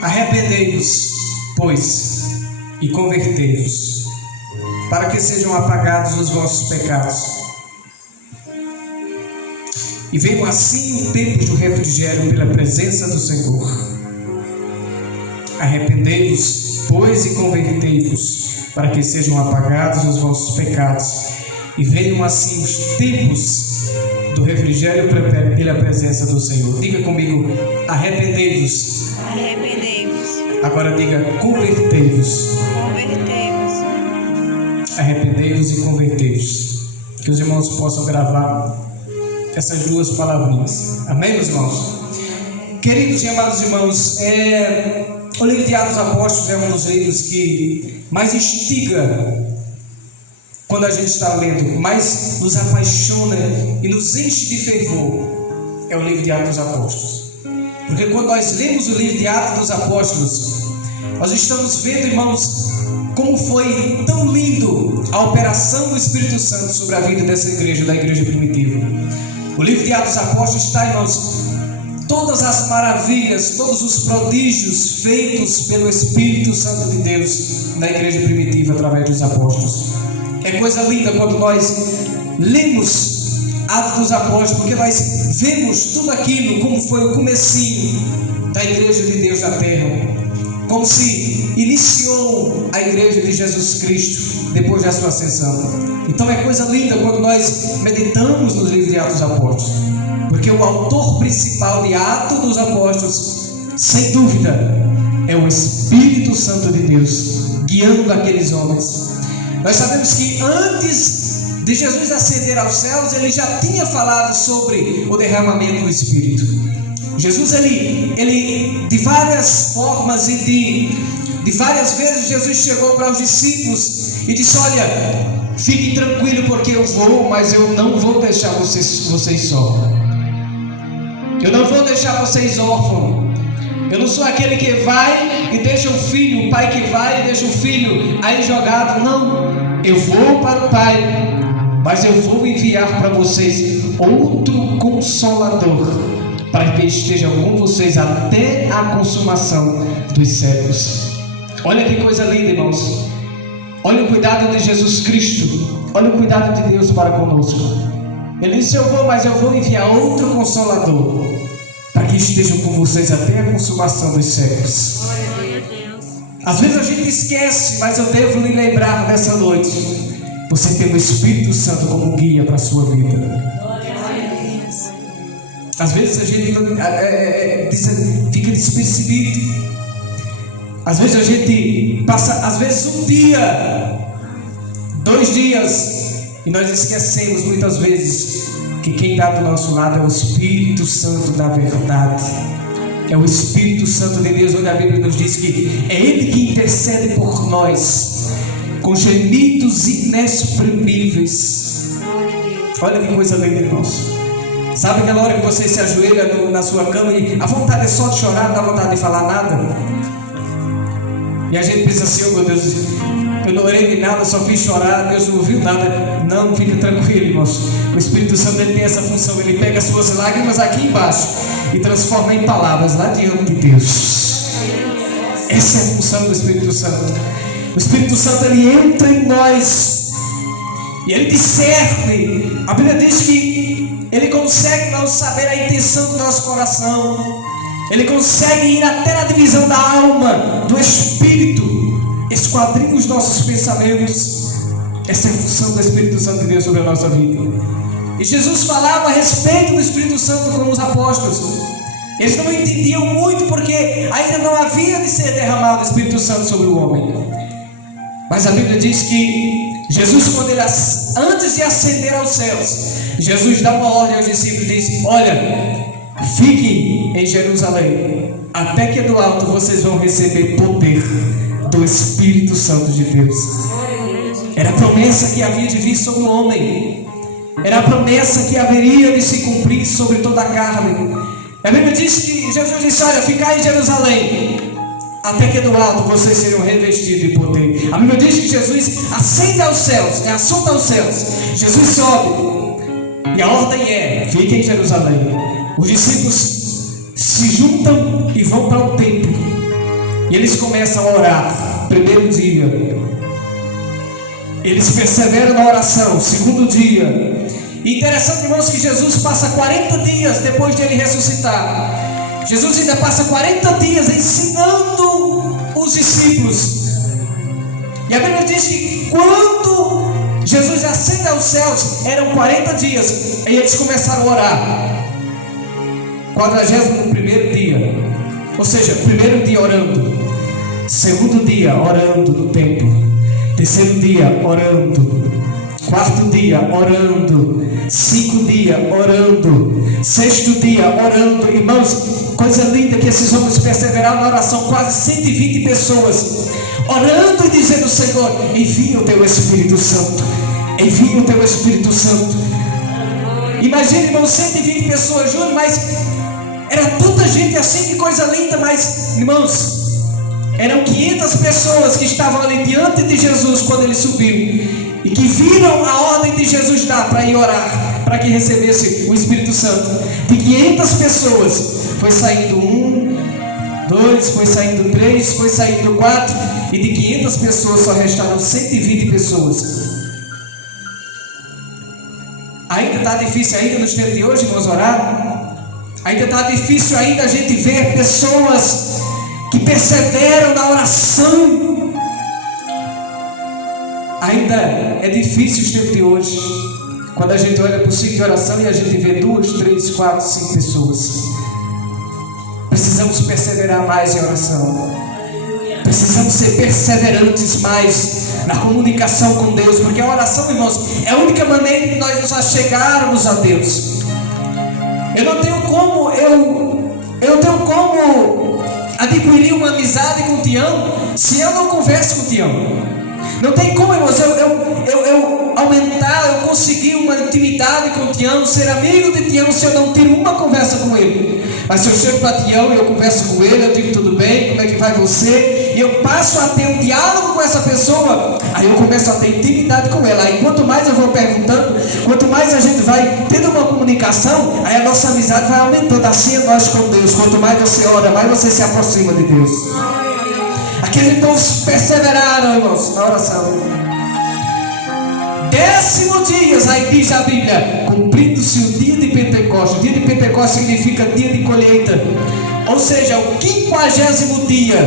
Arrependei-vos, pois, e convertei-vos, para que sejam apagados os vossos pecados, e venham assim o tempo do refrigério pela presença do Senhor. Arrependei-vos, pois, e convertei-vos, para que sejam apagados os vossos pecados, e venham assim os tempos do refrigério pela presença do Senhor. Diga comigo: arrependei-vos. Arrependei-vos. Agora diga: convertei-vos. Convertei-vos. Arrependei-vos e convertei-vos. Que os irmãos possam gravar essas duas palavrinhas. Amém, meus irmãos? Queridos e amados irmãos, o livro de Atos Apóstolos é um dos livros que mais instiga quando a gente está lendo, mais nos apaixona e nos enche de fervor. É o livro de Atos Apóstolos. Porque quando nós lemos o livro de Atos dos Apóstolos, nós estamos vendo, irmãos, como foi tão lindo a operação do Espírito Santo sobre a vida dessa igreja, da igreja primitiva. O livro de Atos Apóstolos está, irmãos, todas as maravilhas, todos os prodígios feitos pelo Espírito Santo de Deus na igreja primitiva através dos apóstolos. É coisa linda quando nós lemos Atos dos Apóstolos, porque nós vemos tudo aquilo como foi o comecinho da igreja de Deus na terra, como se iniciou a igreja de Jesus Cristo depois da sua ascensão. Então é coisa linda quando nós meditamos nos livros de Atos dos Apóstolos, porque o autor principal de Atos dos Apóstolos, sem dúvida, é o Espírito Santo de Deus guiando aqueles homens. Nós sabemos que antes de Jesus ascender aos céus, ele já tinha falado sobre o derramamento do Espírito. Jesus, ele de várias formas e de várias vezes, Jesus chegou para os discípulos e disse: olha, fiquem tranquilos porque eu vou, mas eu não vou deixar vocês só. Eu não vou deixar vocês órfãos. Eu não sou aquele que vai e deixa o filho, o pai que vai e deixa o filho aí jogado. Não, eu vou para o Pai, mas eu vou enviar para vocês outro Consolador, para que esteja com vocês até a consumação dos séculos. Olha que coisa linda, irmãos. Olha o cuidado de Jesus Cristo. Olha o cuidado de Deus para conosco. Ele disse: eu vou, mas eu vou enviar outro Consolador, para que estejam com vocês até a consumação dos séculos. Às vezes a gente esquece, mas eu devo lhe lembrar nessa noite: você tem o Espírito Santo como guia para a sua vida. Às vezes a gente fica despercebido. Às vezes a gente passa, às vezes um dia, 2 dias, e nós esquecemos muitas vezes que quem está do nosso lado é o Espírito Santo da verdade. É o Espírito Santo de Deus, onde a Bíblia nos diz que é Ele que intercede por nós com gemidos inexprimíveis. Olha que coisa linda, irmãos. Sabe aquela hora que você se ajoelha na sua cama e a vontade é só de chorar, não dá vontade de falar nada? E a gente pensa assim: oh meu Deus, eu não orei de nada, só fiz chorar, Deus não ouviu nada. Não, fica tranquilo, irmãos. O Espírito Santo, ele tem essa função. Ele pega as suas lágrimas aqui embaixo e transforma em palavras lá diante de Deus. Essa é a função do Espírito Santo. O Espírito Santo, ele entra em nós e ele discerne. A Bíblia diz que ele consegue não saber a intenção do nosso coração. Ele consegue ir até na divisão da alma, do Espírito, esquadrinha os nossos pensamentos. Essa é a função do Espírito Santo de Deus sobre a nossa vida. E Jesus falava a respeito do Espírito Santo com os apóstolos. Eles não entendiam muito porque ainda não havia de ser derramado o Espírito Santo sobre o homem. Mas a Bíblia diz que Jesus, quando ele, antes de ascender aos céus, Jesus dá uma ordem aos discípulos e diz: olha, fiquem em Jerusalém, até que do alto vocês vão receber poder do Espírito Santo de Deus. Era a promessa que havia de vir sobre o homem. Era a promessa que haveria de se cumprir sobre toda a carne. A Bíblia diz que Jesus disse: olha, ficai em Jerusalém, até que do alto vocês serão revestidos de poder. A Bíblia diz que Jesus ascende aos céus, é assunto aos céus. Jesus sobe, e a ordem é: fiquem em Jerusalém. Os discípulos se juntam e vão para o templo. E eles começam a orar. Primeiro dia, eles perseveram na oração. Segundo dia, interessante, irmãos, que Jesus passa 40 dias depois de ele ressuscitar. Jesus ainda passa 40 dias ensinando os discípulos. E a Bíblia diz que quando Jesus ascende aos céus, eram 40 dias, e eles começaram a orar. 41º dia, ou seja, primeiro dia orando, segundo dia orando no templo, terceiro dia orando, quarto dia orando, 5 dias orando, sexto dia orando. Irmãos, coisa linda que esses homens perseveraram na oração. Quase 120 pessoas orando e dizendo: Senhor, envia o teu Espírito Santo, envia o teu Espírito Santo. Imagina, irmãos, 120 pessoas juntas, mas era tanta gente assim, que coisa linda. Mas, irmãos, eram 500 pessoas que estavam ali diante de Jesus quando ele subiu, e que viram a ordem de Jesus dar para ir orar, para que recebesse o Espírito Santo. De 500 pessoas, foi saindo 1, 2, foi saindo 3, foi saindo 4, e de 500 pessoas só restaram 120 pessoas. Ainda está difícil ainda nos tempos de hoje, irmãos, orar? Ainda está difícil ainda a gente ver pessoas que perseveram na oração. Ainda é difícil os tempos de hoje, quando a gente olha para o ciclo de oração e a gente vê 2, 3, 4, 5 pessoas. Precisamos perseverar mais em oração. Precisamos ser perseverantes mais na comunicação com Deus, porque a oração, irmãos, é a única maneira de nós nos achegarmos a Deus. Eu não tenho como adquirir uma amizade com o Tião se eu não converso com o Tião. Não tem como, irmãos, eu aumentar, eu conseguir uma intimidade com o Tião, ser amigo de Tião, se eu não tiro uma conversa com ele. Mas se eu chego para Tião e eu converso com ele, eu digo: tudo bem, como é que vai você? E eu passo a ter um diálogo com essa pessoa, aí eu começo a ter intimidade com ela. Aí quanto mais eu vou perguntando, quanto mais a gente vai tendo uma comunicação, aí a nossa amizade vai aumentando. Assim é nós com Deus. Quanto mais você ora, mais você se aproxima de Deus. Aqueles povos perseveraram, irmãos, na oração. 10º dia, aí diz a Bíblia, cumprindo-se o dia de Pentecostes. O dia de Pentecostes significa dia de colheita, ou seja, o 50º dia.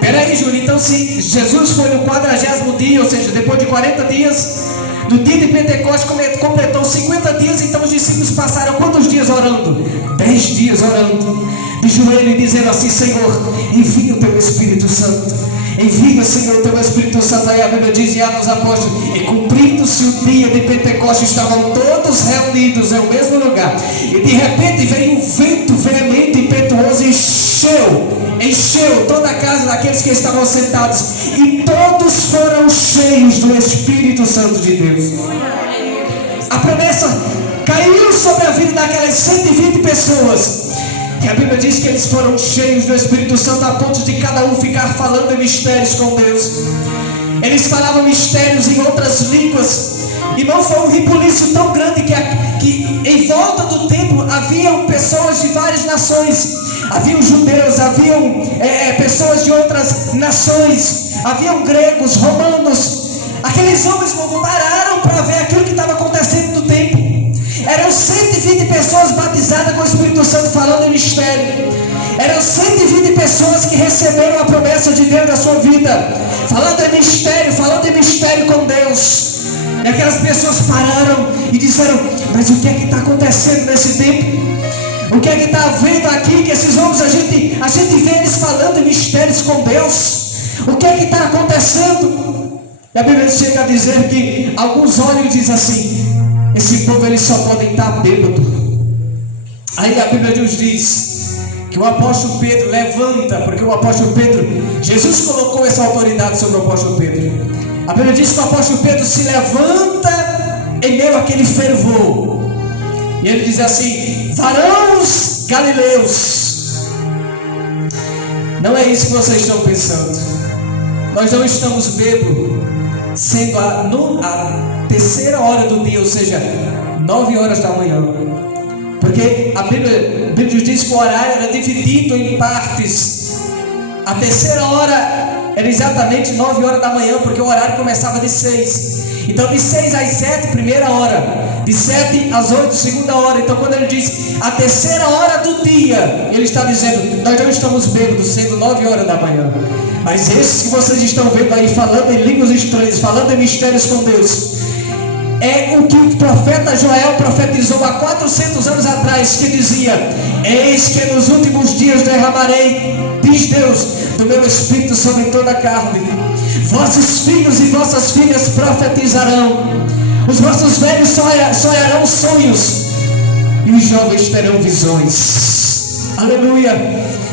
Peraí, Júlio, então se Jesus foi no 40º dia, ou seja, depois de 40 dias, no dia de Pentecostes completou 50 dias, então os discípulos passaram quantos dias orando? 10 dias orando, de joelho, e dizendo assim: Senhor, envia o teu Espírito Santo, envia, Senhor, o teu Espírito Santo. Aí a Bíblia diz em Atos dos Apóstolos: e cumprindo-se o dia de Pentecostes, estavam todos reunidos em um mesmo lugar, e de repente veio um vento veemente e impetuoso, e encheu toda a casa daqueles que estavam sentados, e todos foram cheios do Espírito Santo de Deus. A promessa caiu sobre a vida daquelas 120 pessoas, e a Bíblia diz que eles foram cheios do Espírito Santo a ponto de cada um ficar falando em mistérios com Deus. Eles falavam mistérios em outras línguas. Irmão, foi um rebuliço tão grande que em volta do templo haviam pessoas de várias nações. Haviam judeus, haviam pessoas de outras nações, haviam gregos, romanos. Aqueles homens pararam para ver aquilo que estava acontecendo no templo. Eram 120 pessoas batizadas com o Espírito Santo, falando em mistério. Eram 120 pessoas que receberam a promessa de Deus na sua vida, falando em mistério com Deus. E aquelas pessoas pararam e disseram: mas o que é que está acontecendo nesse tempo? O que é que está havendo aqui? Que esses homens, a gente vê eles falando em mistérios com Deus. O que é que está acontecendo? E a Bíblia chega a dizer que alguns olham e dizem assim: esse povo, eles só podem estar bêbado. Aí a Bíblia nos diz que o apóstolo Pedro levanta, porque o apóstolo Pedro, Jesus colocou essa autoridade sobre o apóstolo Pedro. A Bíblia diz que o apóstolo Pedro se levanta em meio àquele fervor, e ele diz assim: varões galileus, não é isso que vocês estão pensando. Nós não estamos bêbados, sendo a terceira hora do dia, ou seja, 9 horas da manhã. Porque a Bíblia diz que o horário era dividido em partes. A terceira hora era exatamente 9 horas da manhã, porque o horário começava de 6. Então de 6 às 7, primeira hora. De 7 às 8, segunda hora. Então quando ele diz a terceira hora do dia, ele está dizendo, nós não estamos bêbados, sendo 9 horas da manhã. Mas esses que vocês estão vendo aí, falando em línguas estranhas, falando em mistérios com Deus, é o que o profeta Joel profetizou há 400 anos atrás, que dizia: eis que nos últimos dias derramarei, diz Deus, do meu Espírito sobre toda a carne. Vossos filhos e vossas filhas profetizarão, os vossos velhos sonharão sonhos, e os jovens terão visões. Aleluia.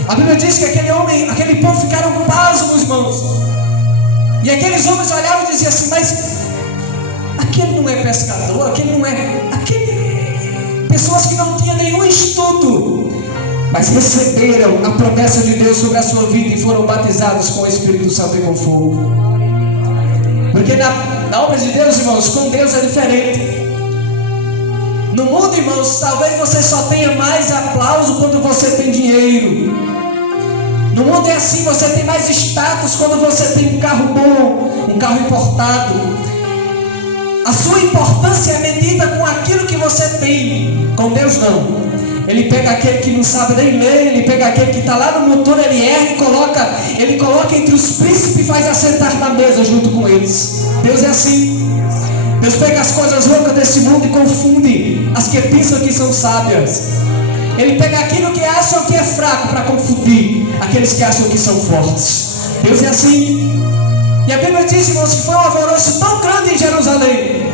A Bíblia diz que aquele povo ficaram pasmos, irmãos. E aqueles homens olhavam e diziam assim: mas aquele não é pescador, aquele não é... Pessoas que não tinham nenhum estudo, mas receberam a promessa de Deus sobre a sua vida e foram batizados com o Espírito Santo e com fogo. Porque na obra de Deus, irmãos, com Deus é diferente. No mundo, irmãos, talvez você só tenha mais aplauso quando você tem dinheiro. No mundo é assim, você tem mais status quando você tem um carro bom, um carro importado. A sua importância é medida com aquilo que você tem. Com Deus não. Ele pega aquele que não sabe nem ler, ele pega aquele que está lá no motor, ele erra e ele coloca entre os príncipes e faz assentar na mesa junto com eles. Deus é assim. Deus pega as coisas loucas desse mundo e confunde as que pensam que são sábias. Ele pega aquilo que acham que é fraco para confundir aqueles que acham que são fortes. Deus é assim. E a Bíblia diz, irmãos, que foi um alvoroço tão grande em Jerusalém,